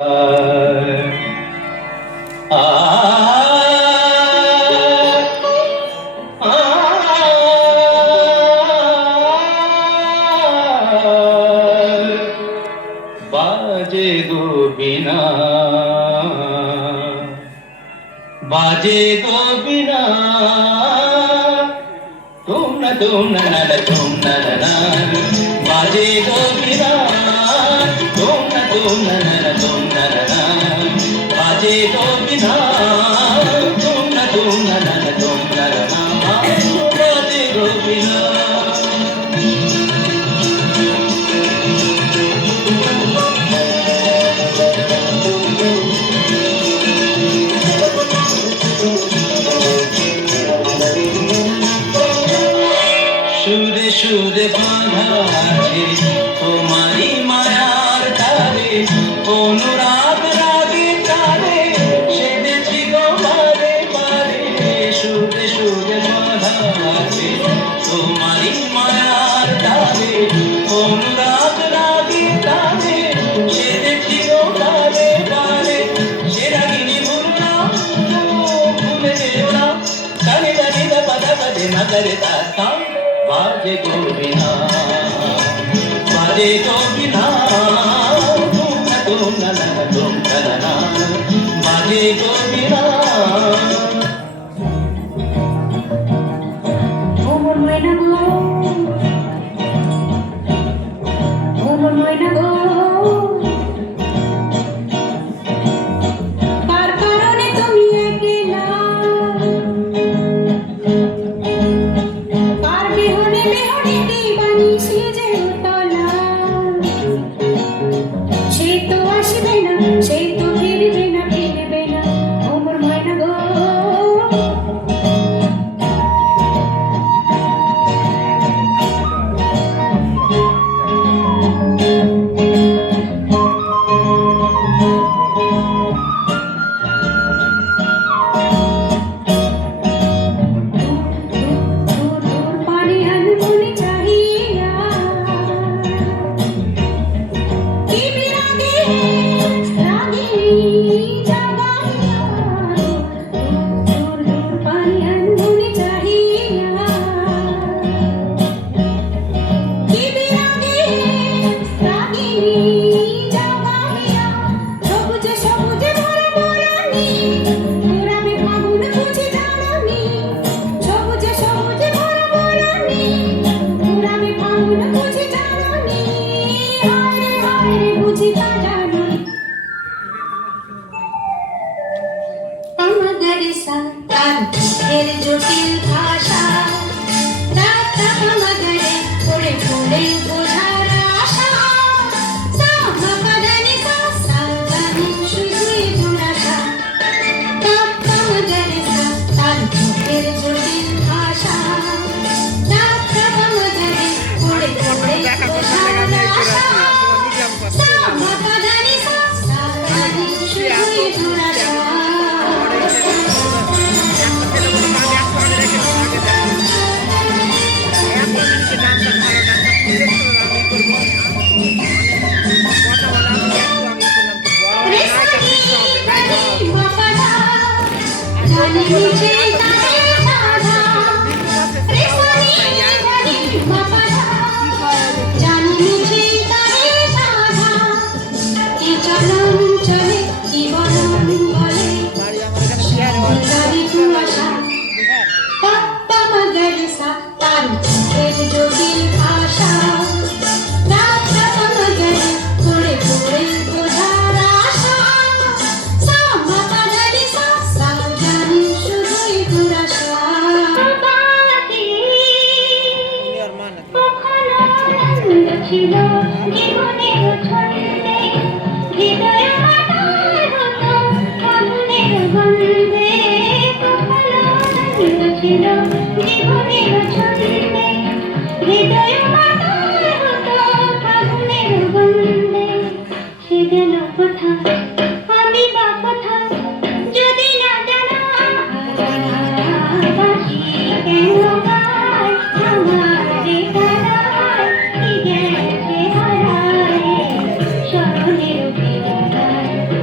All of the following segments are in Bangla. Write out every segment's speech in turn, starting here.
बाजे गो बिना बाजे गो बिना तुम न बाजे गो बिना तुम न बाजे गो बिना तुम न बाजे गो बिना সুরে সুরে বাঁধা আছে তোমারি মায়ার তারে, অনুরাগ রাগে তারে সেদেছি গো বারে বারে। সুরে সুরে বাঁধা আছে তোমারি মায়ার তারে, অনুরাগ রাগে তারে সেদেছি গো বারে বারে। সে রাগিনী ভুলনা ভুলে যেও না, কানে জানি দা পাদা কাদে মাদারে তা बाजे गो बिना बाजे गो बिना तुम न बाजे गो बिना। জটিল ভাষা পড়ে পড়ে বোঝার আশা, শুধুই দুরাশা। তার চোখের জটিল ভাষা পড়ে পড়ে বোঝার আশা, শুধুই দুরাশা। জটিল ভাষা পড়ে পড়ে বোঝার আশা, শুধুই দুরাশা। ছিল জীবনের ছন্দে, হৃদয় ফাগুনের গন্ধে, ছিল জীবনের ছন্দে, হৃদয় ফাগুনের গন্ধে। সে গেল কোথায়, আমি বা কোথায়, যদি না জানা বাসি কেন গায় আমার হৃদয়, কি গেছে হারায় স্মরণের বিদায়।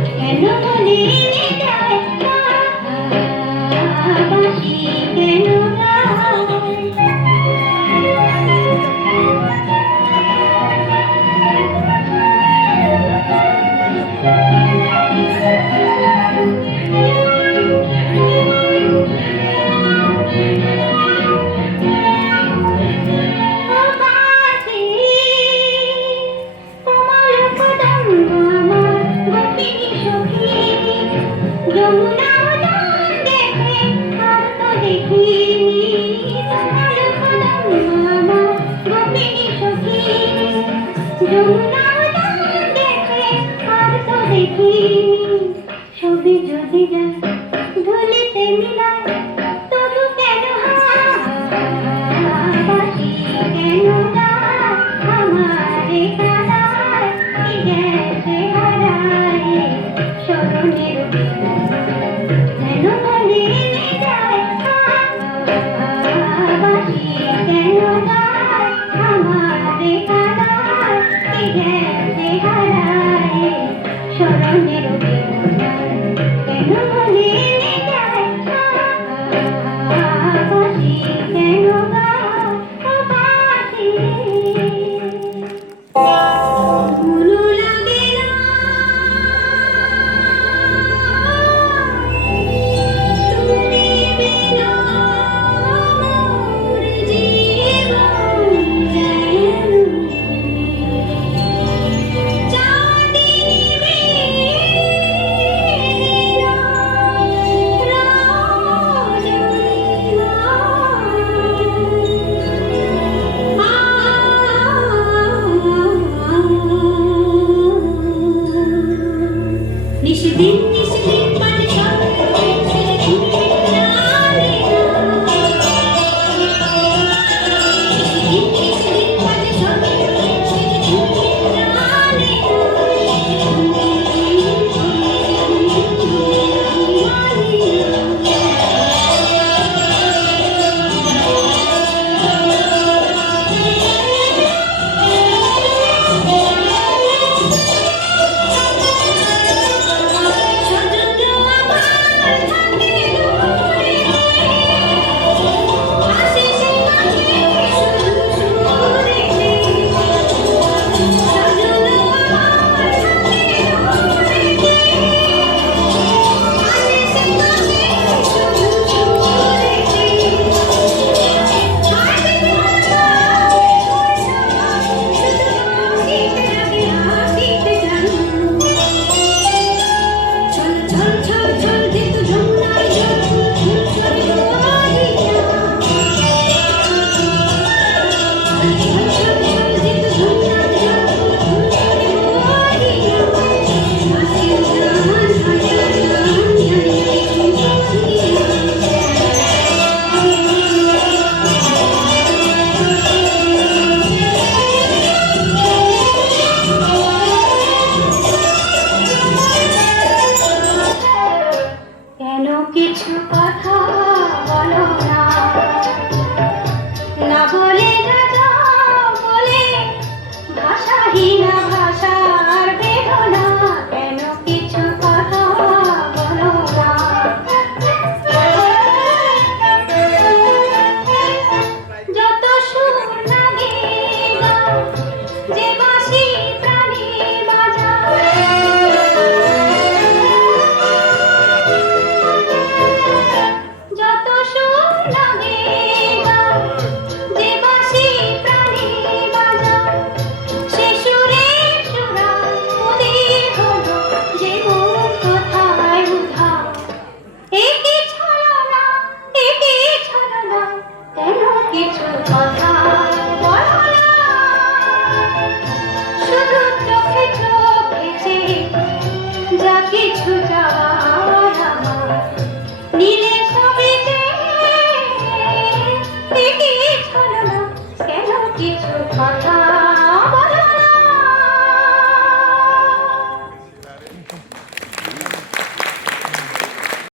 বাঁশি তোমার কদম্ব আমার গোপিনী সখী যমুনা উদান দেখে আর তো দেখিনি তোমার কদম্ব আমার গোপিনী সখী যমুনা উদান দেখে আর তো দেখিনি সবই যদি যায় ধুলিতে মিলায় তবু কেন হাসি কেন গায় আমারে কাদায় কি গেছে হারায় স্মরণের কেন মনে যায় হাসি কেন গায় আমারে কাদায় কি গেছে হারায় স্মরণের কেন মনে যায় বাঁশি কেন গায় বাঁশি মনো লাগে না তুমি বিনা মোর জীবন যেন চাঁদিনী মেঘেরা নিশিদিন নিশিদিন